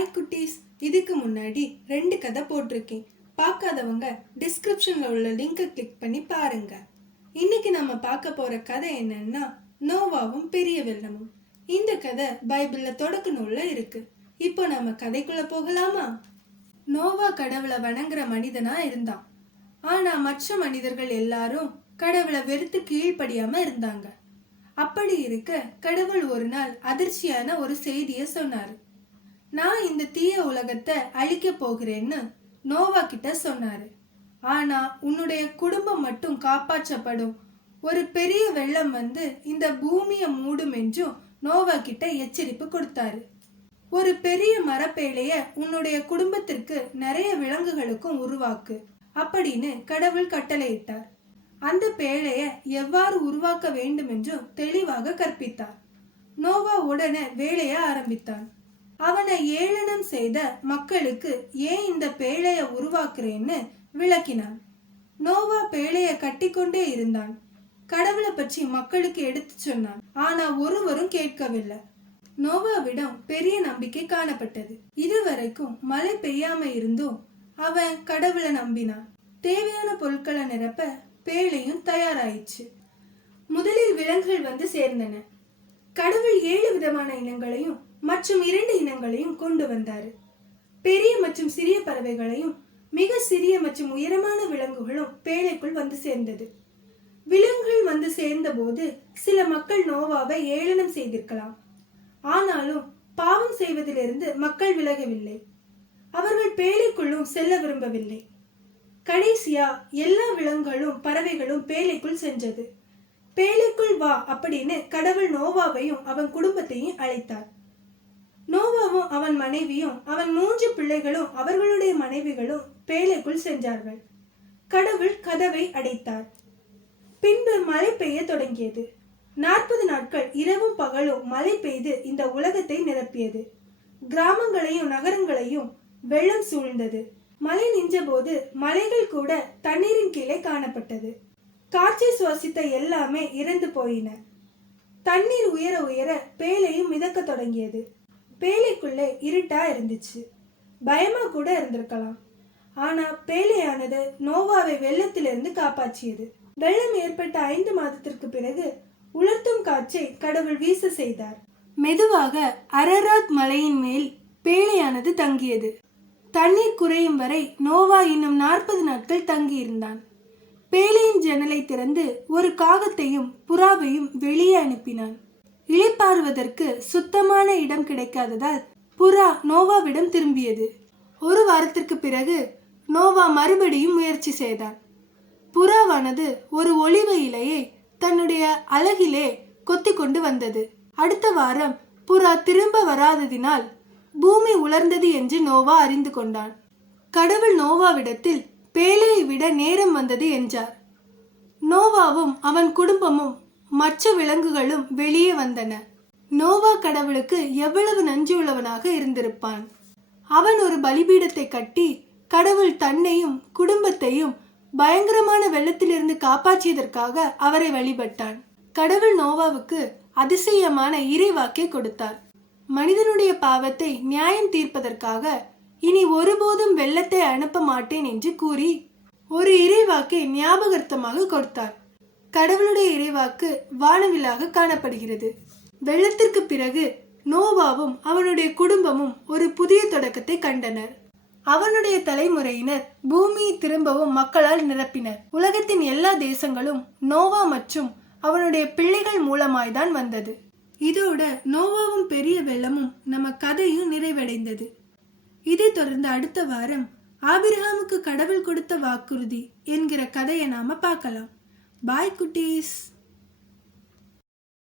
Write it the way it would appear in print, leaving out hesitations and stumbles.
பாய் குட்டீஸ். இதுக்கு முன்னாடி 2 கதை போட்டிருக்கேன். பார்க்காதவங்க டிஸ்கிரிப்ஷன்ல உள்ள லிங்கை கிளிக் பண்ணி பாருங்க. இன்னைக்கு நம்ம பார்க்க போற கதை என்னன்னா நோவாவும் பெரிய வெள்ளமும். இந்த கதை பைபிள்ல தொடக்க நூல்ல இருக்கு. இப்போ நம்ம கதைக்குள்ள போகலாமா? நோவா கடவுளை வணங்குற மனிதனா இருந்தான். ஆனா மற்ற மனிதர்கள் எல்லாரும் கடவுளை வெறுத்து கீழ்ப்படியாம இருந்தாங்க. அப்படி இருக்க கடவுள் ஒரு நாள் அதிர்ச்சியான ஒரு செய்திய சொன்னாரு. நான் இந்த தீய உலகத்தை அழிக்க போகிறேன்னு நோவா கிட்ட சொன்னாரு. ஆனா உன்னுடைய குடும்பம் மட்டும் காப்பாற்றப்படும். ஒரு பெரிய வெள்ளம் வந்து இந்த பூமியை மூடும் என்றும் நோவா கிட்ட எச்சரிப்பு கொடுத்தாரு. ஒரு பெரிய மரப்பேழைய உன்னுடைய குடும்பத்திற்கு நிறைய விலங்குகளுக்கும் உருவாக்கு அப்படின்னு கடவுள் கட்டளையிட்டார். அந்த பேழைய எவ்வாறு உருவாக்க வேண்டும் என்றும் தெளிவாக கற்பித்தார். நோவா உடனே வேலைய ஆரம்பித்தான். அவனை ஏளனம் செய்த மக்களுக்கு ஏன் இந்த பேழைய உருவாக்குறேன்னு விளக்கினான். நோவா பேழைய கட்டிக்கொண்டே இருந்தான். கடவுளை பற்றி மக்களுக்கு எடுத்து சொன்னான். ஆனா ஒருவரும் கேட்கவில்லை. நோவாவிடம் பெரிய நம்பிக்கை காணப்பட்டது. இதுவரைக்கும் மழை பெய்யாம இருந்தும் அவன் கடவுளை நம்பினான். தேவையான பொருட்களை நிரப்ப பேழையும் தயாராயிடுச்சு. முதலில் விலங்குகள் வந்து சேர்ந்தன. கடவுள் 7 விதமான இனங்களையும் மற்றும் 2 இனங்களையும் கொண்டு வந்தாரு. பெரிய மற்றும் சிறிய பறவைகளையும் மிக சிறிய மற்றும் உயரமான விலங்குகளும் பேழைக்குள் வந்து சேர்ந்தது. விலங்குகள் வந்து சேர்ந்த போது சில மக்கள் நோவாவை ஏளனம் செய்திருக்கலாம். ஆனாலும் பாவம் செய்வதிலிருந்து மக்கள் விலகவில்லை. அவர்கள் பேழைக்குள்ளும் செல்ல விரும்பவில்லை. கடைசியா எல்லா விலங்குகளும் பறவைகளும் பேழைக்குள் சென்றது. பேழைக்குள் வா அப்படின்னு கடவுள் நோவாவையும் அவன் குடும்பத்தையும் அழைத்தார். நோவாவும் அவன் மனைவியும் அவன் 3 பிள்ளைகளும் அவர்களுடைய மனைவிகளும் பேழைக்குள் சென்றார்கள். கடவுள் கதவை அடைத்தார். பின்பு மழை பெய்ய தொடங்கியது. 40 நாட்கள் இரவும் பகலும் மழை பெய்து இந்த உலகத்தை நிரப்பியது. கிராமங்களையும் நகரங்களையும் வெள்ளம் சூழ்ந்தது. மழை நின்ற போது மலைகள் கூட தண்ணீரின் கீழே காணப்பட்டது. காற்றை சுவாசித்த எல்லாமே இறந்து போயின. தண்ணீர் உயர உயர பேழையும் மிதக்க தொடங்கியது. பேழைக்குள்ளே இருட்டா இருந்துச்சு. பயமா கூட இருந்திருக்கலாம். ஆனா பேழையானது நோவாவை வெள்ளத்திலிருந்து காப்பாற்றியது. வெள்ளம் ஏற்பட்ட 5 மாதத்திற்கு பிறகு உலர்த்தும் காற்றை கடவுள் வீச செய்தார். மெதுவாக அரராத் மலையின் மேல் பேழையானது தங்கியது. தண்ணீர் குறையும் வரை நோவா இன்னும் 40 நாட்கள் தங்கியிருந்தான். பேழையின் ஜன்னலை திறந்து ஒரு காகத்தையும் புறாவையும் வெளியே அனுப்பினான். இளைப்பாறுவதற்கு சுத்தமான இடம் கிடைக்காததால் புறா நோவாவிடம் திரும்பியது. 1 வாரத்திற்கு பிறகு நோவா மறுபடியும் முயற்சி செய்தான். புறாவானது ஒரு ஒலிவ இலையை தன்னுடைய அலகிலே கொத்தி கொண்டு வந்தது. அடுத்த வாரம் புறா திரும்ப வராததினால் பூமி உலர்ந்தது என்று நோவா அறிந்து கொண்டான். கடவுள் நோவாவிடத்தில் பேழையை விட நேரம் வந்தது என்றார். நோவாவும் அவன் குடும்பமும் மற்ற விலங்குகளும் வெளியே வந்தன. நோவா கடவுளுக்கு எவ்வளவு நன்றியுள்ளவனாக இருந்திருப்பான். அவன் ஒரு பலிபீடத்தை கட்டி கடவுள் தன்னையும் குடும்பத்தையும் பயங்கரமான வெள்ளத்திலிருந்து காப்பாற்றியதற்காக அவரை வழிபட்டான். கடவுள் நோவாவுக்கு அதிசயமான இறைவாக்கை கொடுத்தார். மனிதனுடைய பாவத்தை நியாயம் தீர்ப்பதற்காக இனி ஒருபோதும் வெள்ளத்தை அனுப்ப மாட்டேன் என்று கூறி ஒரு இறைவாக்கை ஞாபகார்த்தமாக கொடுத்தார். கடவுளுடைய இறைவாக்கு வானவிலாக காணப்படுகிறது. வெள்ளத்திற்கு பிறகு நோவாவும் அவனுடைய குடும்பமும் ஒரு புதிய தொடக்கத்தை கண்டனர். அவனுடைய தலைமுறையினர் பூமியை திரும்பவும் மக்களால் நிரப்பினர். உலகத்தின் எல்லா தேசங்களும் நோவா மற்றும் அவனுடைய பிள்ளைகள் மூலமாய்தான் வந்தது. இதோட நோவாவும் பெரிய வெள்ளமும் நம்ம கதையும் நிறைவடைந்தது. இதை தொடர்ந்து அடுத்த வாரம் ஆபிரகாமுக்கு கடவுள் கொடுத்த வாக்குறுதி என்கிற கதையை நாம பார்க்கலாம். பாய் குட்டீஸ்.